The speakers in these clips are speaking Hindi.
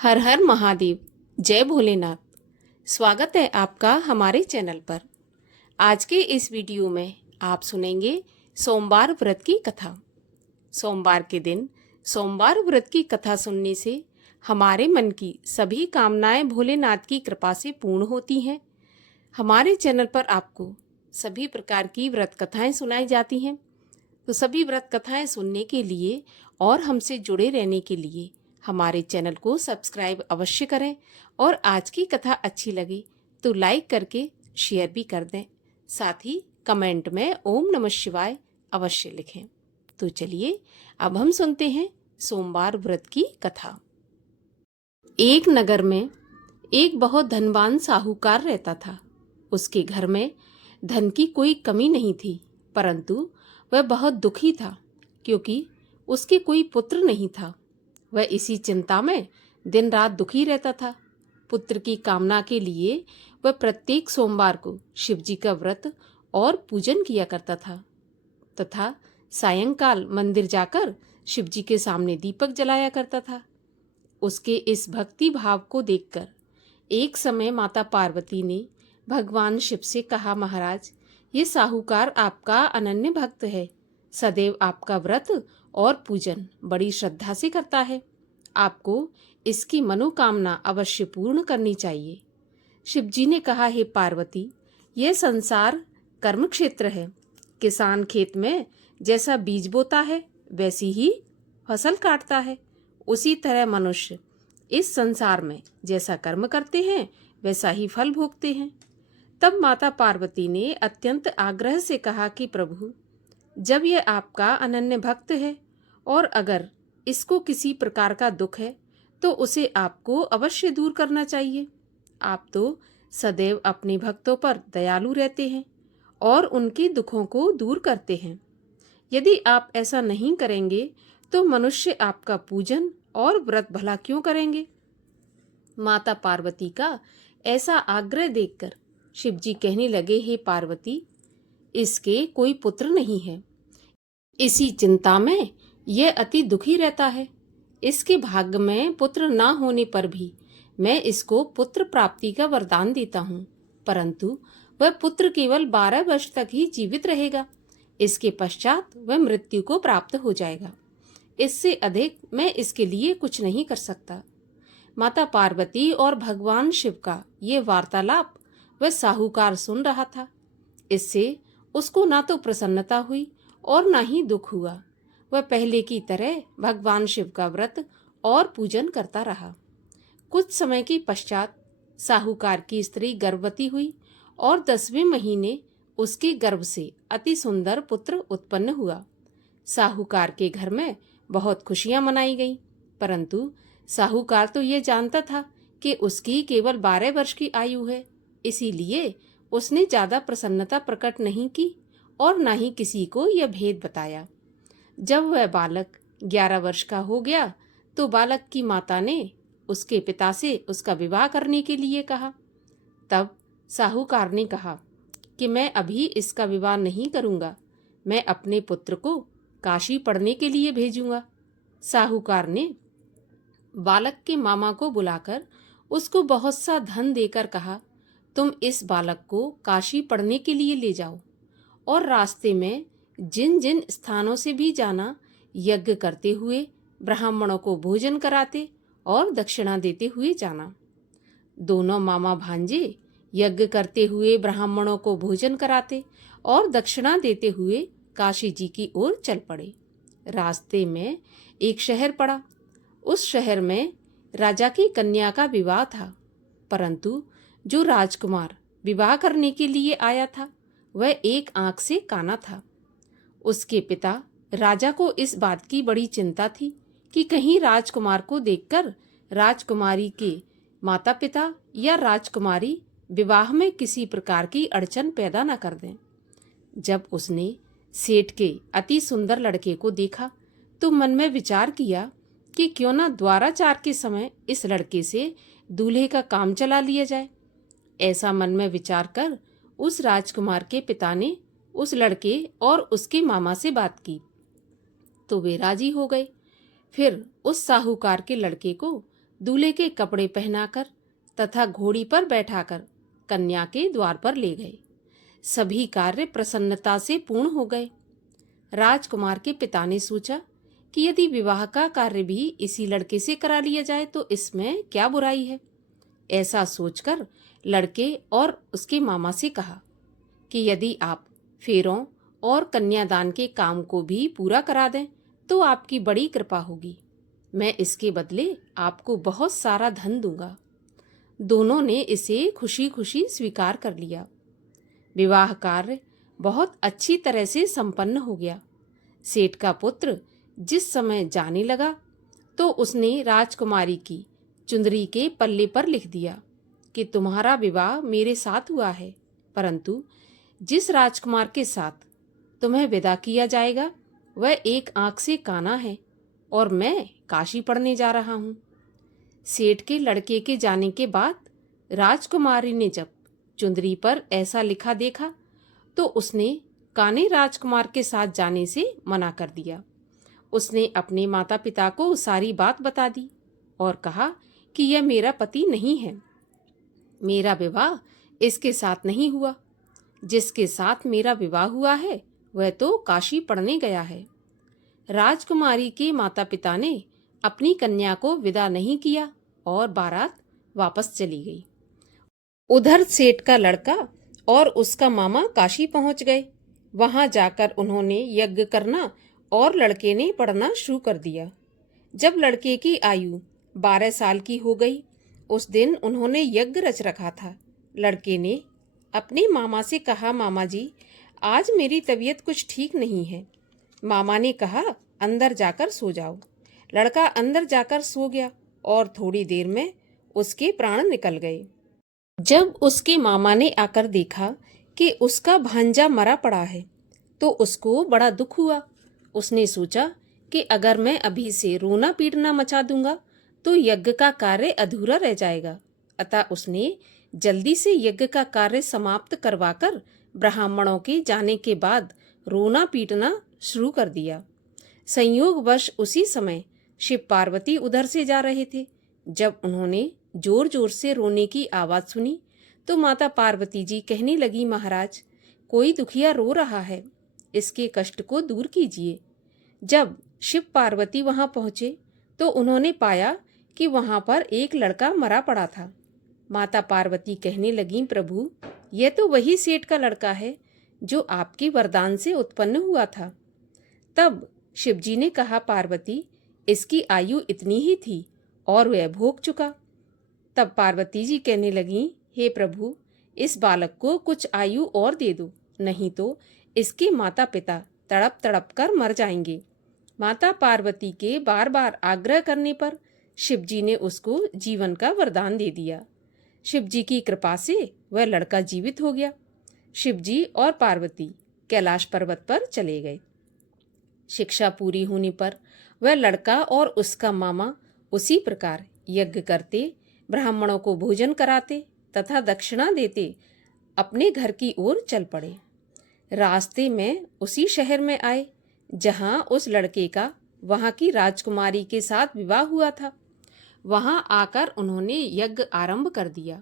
हर हर महादेव। जय भोलेनाथ। स्वागत है आपका हमारे चैनल पर। आज के इस वीडियो में आप सुनेंगे सोमवार व्रत की कथा। सोमवार के दिन सोमवार व्रत की कथा सुनने से हमारे मन की सभी कामनाएं भोलेनाथ की कृपा से पूर्ण होती हैं। हमारे चैनल पर आपको सभी प्रकार की व्रत कथाएं सुनाई जाती हैं। तो सभी व्रत कथाएं सुनने के लिए और हमसे जुड़े रहने के लिए हमारे चैनल को सब्सक्राइब अवश्य करें और आज की कथा अच्छी लगे तो लाइक करके शेयर भी कर दें। साथ ही कमेंट में ओम नमः शिवाय अवश्य लिखें। तो चलिए अब हम सुनते हैं सोमवार व्रत की कथा। एक नगर में एक बहुत धनवान साहूकार रहता था। उसके घर में धन की कोई कमी नहीं थी, परंतु वह बहुत दुखी था क्योंकि उसके कोई पुत्र नहीं था। वह इसी चिंता में दिन रात दुखी रहता था। पुत्र की कामना के लिए वह प्रत्येक सोमवार को शिवजी का व्रत और पूजन किया करता था तथा सायंकाल मंदिर जाकर शिवजी के सामने दीपक जलाया करता था। उसके इस भक्ति भाव को देखकर एक समय माता पार्वती ने भगवान शिव से कहा, महाराज, ये साहूकार आपका अनन्य भक्त है, सदैव आपका व्रत और पूजन बड़ी श्रद्धा से करता है। आपको इसकी मनोकामना अवश्य पूर्ण करनी चाहिए। शिवजी ने कहा, हे पार्वती, यह संसार कर्म क्षेत्र है। किसान खेत में जैसा बीज बोता है वैसी ही फसल काटता है, उसी तरह मनुष्य इस संसार में जैसा कर्म करते हैं वैसा ही फल भोगते हैं। तब माता पार्वती ने अत्यंत आग्रह से कहा कि प्रभु, जब यह आपका अनन्य भक्त है और अगर इसको किसी प्रकार का दुख है तो उसे आपको अवश्य दूर करना चाहिए। आप तो सदैव अपने भक्तों पर दयालु रहते हैं और उनके दुखों को दूर करते हैं। यदि आप ऐसा नहीं करेंगे तो मनुष्य आपका पूजन और व्रत भला क्यों करेंगे। माता पार्वती का ऐसा आग्रह देखकर शिवजी कहने लगे, हे पार्वती, इसके कोई पुत्र नहीं है। इसी चिंता में यह अति दुखी रहता है। इसके भाग्य में पुत्र ना होने पर भी मैं इसको पुत्र प्राप्ति का वरदान देता हूँ, परंतु वह पुत्र केवल 12 वर्ष तक ही जीवित रहेगा। इसके पश्चात वह मृत्यु को प्राप्त हो जाएगा। इससे अधिक मैं इसके लिए कुछ नहीं कर सकता। माता पार्वती और भगवान शिव का ये वार्तालाप वह साहूकार सुन रहा था। इससे उसको ना तो प्रसन्नता हुई और ना ही दुख हुआ। वह पहले की तरह भगवान शिव का व्रत और पूजन करता रहा। कुछ समय के पश्चात साहूकार की स्त्री गर्भवती हुई और 10वें महीने उसके गर्भ से अति सुंदर पुत्र उत्पन्न हुआ। साहूकार के घर में बहुत खुशियां मनाई गईं, परंतु साहूकार तो ये जानता था कि उसकी केवल 12 वर्ष की आयु है, इसीलिए उसने ज्यादा प्रसन्नता प्रकट नहीं की और ना ही किसी को यह भेद बताया। जब वह बालक 11 वर्ष का हो गया तो बालक की माता ने उसके पिता से उसका विवाह करने के लिए कहा। तब साहूकार ने कहा कि मैं अभी इसका विवाह नहीं करूंगा, मैं अपने पुत्र को काशी पढ़ने के लिए भेजूंगा। साहूकार ने बालक के मामा को बुलाकर उसको बहुत सा धन देकर कहा, तुम इस बालक को काशी पढ़ने के लिए ले जाओ और रास्ते में जिन जिन स्थानों से भी जाना, यज्ञ करते हुए ब्राह्मणों को भोजन कराते और दक्षिणा देते हुए जाना। दोनों मामा भांजे यज्ञ करते हुए ब्राह्मणों को भोजन कराते और दक्षिणा देते हुए काशी जी की ओर चल पड़े। रास्ते में एक शहर पड़ा। उस शहर में राजा की कन्या का विवाह था, परंतु जो राजकुमार विवाह करने के लिए आया था वह एक आंख से काना था। उसके पिता राजा को इस बात की बड़ी चिंता थी कि कहीं राजकुमार को देखकर राजकुमारी के माता पिता या राजकुमारी विवाह में किसी प्रकार की अड़चन पैदा न कर दें। जब उसने सेठ के अति सुंदर लड़के को देखा तो मन में विचार किया कि क्यों न द्वाराचार के समय इस लड़के से दूल्हे का काम चला लिया जाए। ऐसा मन में विचार कर उस राजकुमार के पिता ने उस लड़के और उसके मामा से बात की तो वे राजी हो गए। फिर उस साहूकार के लड़के को दूल्हे के कपड़े पहनाकर तथा घोड़ी पर बैठाकर कन्या के द्वार पर ले गए। सभी कार्य प्रसन्नता से पूर्ण हो गए। राजकुमार के पिता ने सोचा कि यदि विवाह का कार्य भी इसी लड़के से करा लिया जाए तो इसमें क्या बुराई है। ऐसा सोचकर लड़के और उसके मामा से कहा कि यदि आप फेरों और कन्यादान के काम को भी पूरा करा दें तो आपकी बड़ी कृपा होगी। मैं इसके बदले आपको बहुत सारा धन दूंगा। दोनों ने इसे खुशी खुशी स्वीकार कर लिया। विवाह कार्य बहुत अच्छी तरह से संपन्न हो गया। सेठ का पुत्र जिस समय जाने लगा तो उसने राजकुमारी की चुंदरी के पल्ले पर लिख दिया कि तुम्हारा विवाह मेरे साथ हुआ है, परंतु जिस राजकुमार के साथ तुम्हें विदा किया जाएगा वह एक आंख से काना है और मैं काशी पढ़ने जा रहा हूँ। सेठ के लड़के के जाने के बाद राजकुमारी ने जब चुंदरी पर ऐसा लिखा देखा तो उसने काने राजकुमार के साथ जाने से मना कर दिया। उसने अपने माता पिता को सारी बात बता दी और कहा कि यह मेरा पति नहीं है, मेरा विवाह इसके साथ नहीं हुआ। जिसके साथ मेरा विवाह हुआ है वह तो काशी पढ़ने गया है। राजकुमारी के माता पिता ने अपनी कन्या को विदा नहीं किया और बारात वापस चली गई। उधर सेठ का लड़का और उसका मामा काशी पहुंच गए। वहां जाकर उन्होंने यज्ञ करना और लड़के ने पढ़ना शुरू कर दिया। जब लड़के की आयु 12 साल की हो गई, उस दिन उन्होंने यज्ञ रच रखा था। लड़के ने अपने मामा से कहा, मामा जी, आज मेरी तबीयत कुछ ठीक नहीं है। मामा ने कहा, अंदर जाकर सो जाओ। लड़का अंदर जाकर सो गया और थोड़ी देर में उसके प्राण निकल गए। जब उसके मामा ने आकर देखा कि उसका भांजा मरा पड़ा है तो उसको बड़ा दुख हुआ। उसने सोचा कि अगर मैं अभी से रोना पीटना मचा दूंगा तो यज्ञ का कार्य अधूरा रह जाएगा। अतः उसने जल्दी से यज्ञ का कार्य समाप्त करवाकर ब्राह्मणों के जाने के बाद रोना पीटना शुरू कर दिया। संयोगवश उसी समय शिव पार्वती उधर से जा रहे थे। जब उन्होंने जोर जोर से रोने की आवाज सुनी तो माता पार्वती जी कहने लगी, महाराज, कोई दुखिया रो रहा है, इसके कष्ट को दूर कीजिए। जब शिव पार्वती वहां पहुंचे तो उन्होंने पाया कि वहां पर एक लड़का मरा पड़ा था। माता पार्वती कहने लगी, प्रभु, यह तो वही सेठ का लड़का है जो आपके वरदान से उत्पन्न हुआ था। तब शिवजी ने कहा, पार्वती, इसकी आयु इतनी ही थी और वह भोग चुका। तब पार्वती जी कहने लगी, हे प्रभु, इस बालक को कुछ आयु और दे दो, नहीं तो इसके माता पिता तड़प तड़प कर मर जाएंगे। माता पार्वती के बार बार आग्रह करने पर शिवजी ने उसको जीवन का वरदान दे दिया। शिवजी की कृपा से वह लड़का जीवित हो गया। शिवजी और पार्वती कैलाश पर्वत पर चले गए। शिक्षा पूरी होने पर वह लड़का और उसका मामा उसी प्रकार यज्ञ करते, ब्राह्मणों को भोजन कराते तथा दक्षिणा देते अपने घर की ओर चल पड़े। रास्ते में उसी शहर में आए जहां उस लड़के का वहां की राजकुमारी के साथ विवाह हुआ था। वहां आकर उन्होंने यज्ञ आरंभ कर दिया।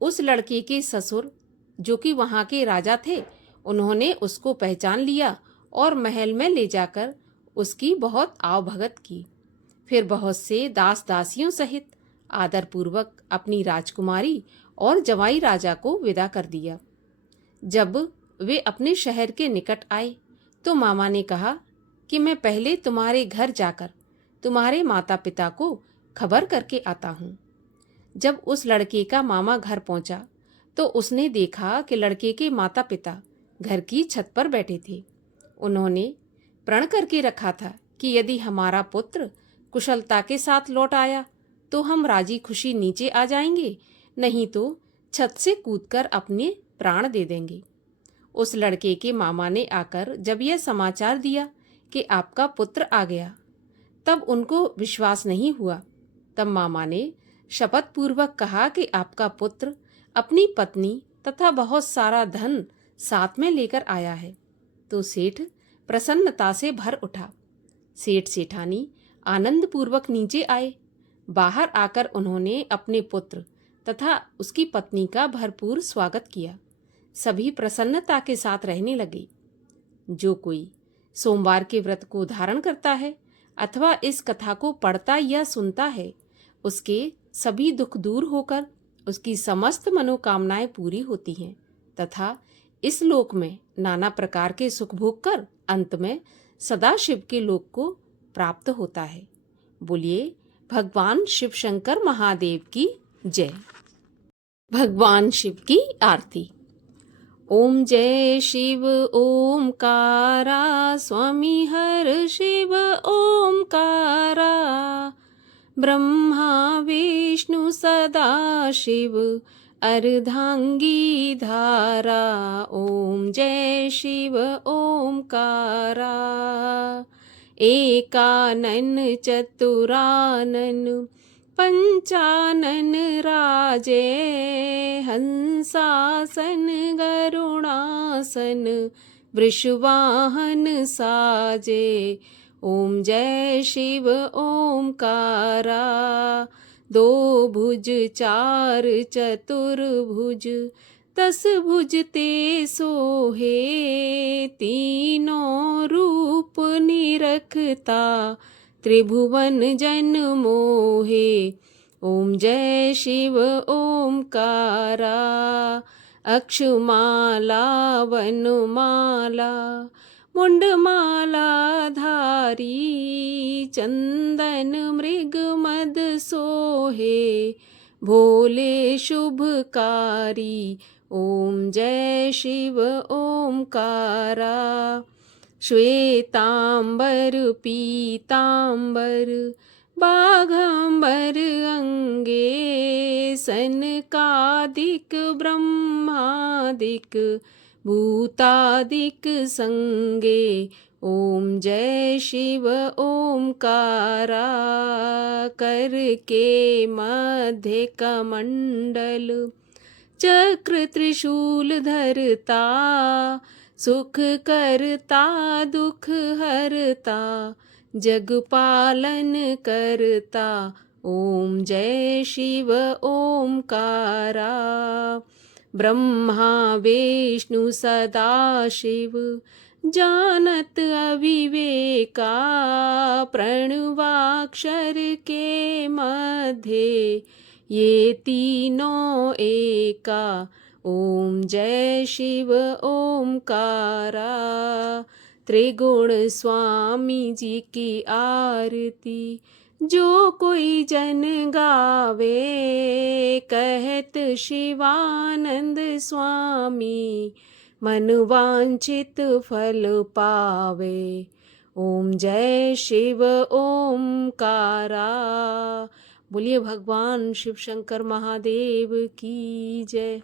उस लड़के के ससुर, जो कि वहां के राजा थे, उन्होंने उसको पहचान लिया और महल में ले जाकर उसकी बहुत आवभगत की। फिर बहुत से दास दासियों सहित आदरपूर्वक अपनी राजकुमारी और जवाई राजा को विदा कर दिया। जब वे अपने शहर के निकट आए तो मामा ने कहा कि मैं पहले तुम्हारे घर जाकर तुम्हारे माता पिता को खबर करके आता हूँ। जब उस लड़के का मामा घर पहुंचा तो उसने देखा कि लड़के के माता पिता घर की छत पर बैठे थे। उन्होंने प्रण करके रखा था कि यदि हमारा पुत्र कुशलता के साथ लौट आया तो हम राजी खुशी नीचे आ जाएंगे, नहीं तो छत से कूदकर अपने प्राण दे देंगे। उस लड़के के मामा ने आकर जब यह समाचार दिया कि आपका पुत्र आ गया, तब उनको विश्वास नहीं हुआ। तब मामा ने शपथ पूर्वक कहा कि आपका पुत्र अपनी पत्नी तथा बहुत सारा धन साथ में लेकर आया है। तो सेठ प्रसन्नता से भर उठा। सेठ सेठानी आनंद पूर्वक नीचे आए। बाहर आकर उन्होंने अपने पुत्र तथा उसकी पत्नी का भरपूर स्वागत किया। सभी प्रसन्नता के साथ रहने लगे। जो कोई सोमवार के व्रत को धारण करता है अथवा इस कथा को पढ़ता या सुनता है, उसके सभी दुख दूर होकर उसकी समस्त मनोकामनाएं पूरी होती हैं तथा इस लोक में नाना प्रकार के सुख भोग कर अंत में सदाशिव के लोक को प्राप्त होता है। बोलिए भगवान शिव शंकर महादेव की जय। भगवान शिव की आरती। ओम जय शिव ओमकारा, स्वामी हर शिव ओमकारा, ब्रह्मा विष्णु सदा शिव अर्धांगी धारा। ओम जय शिव ओमकारा, एकानन चतुरानन पंचानन राजे, हंसासन गरुणासन वृषवाहन साजे। ओम जय शिव ओमकारा, दो भुज चार चतुर्भुज, 10 भुज ते सोहे, तीनों रूप निरखता त्रिभुवन जन मोहे। ओम जय शिव ओमकारा, अक्षमाला वनमाला मुंडमाला धारी, चंदन मृग मद सोहे, भोले शुभकारी। ओम जय शिव ओमकारा, श्वेतांबर पीतांबर बाघंबर अंगे, सनकादिक ब्रह्मादिक भूतादिक संगे। ओम जय शिव ओमकारा, करके मध्य कमंडल चक्र त्रिशूल धरता, सुख करता दुख हरता, जग पालन करता। ओम जय शिव ओमकारा, ब्रह्मा विष्णु सदा शिव जानत अविवेका, प्रणवाक्षर के मध्य ये तीनों एका। ओम जय शिव ओमकारा, त्रिगुण स्वामी जी की आरती जो कोई जन गावे, कहत शिवानंद स्वामी मन वांछित फल पावे। ओम जय शिव ओमकारा। बोलिए भगवान शिव शंकर महादेव की जय।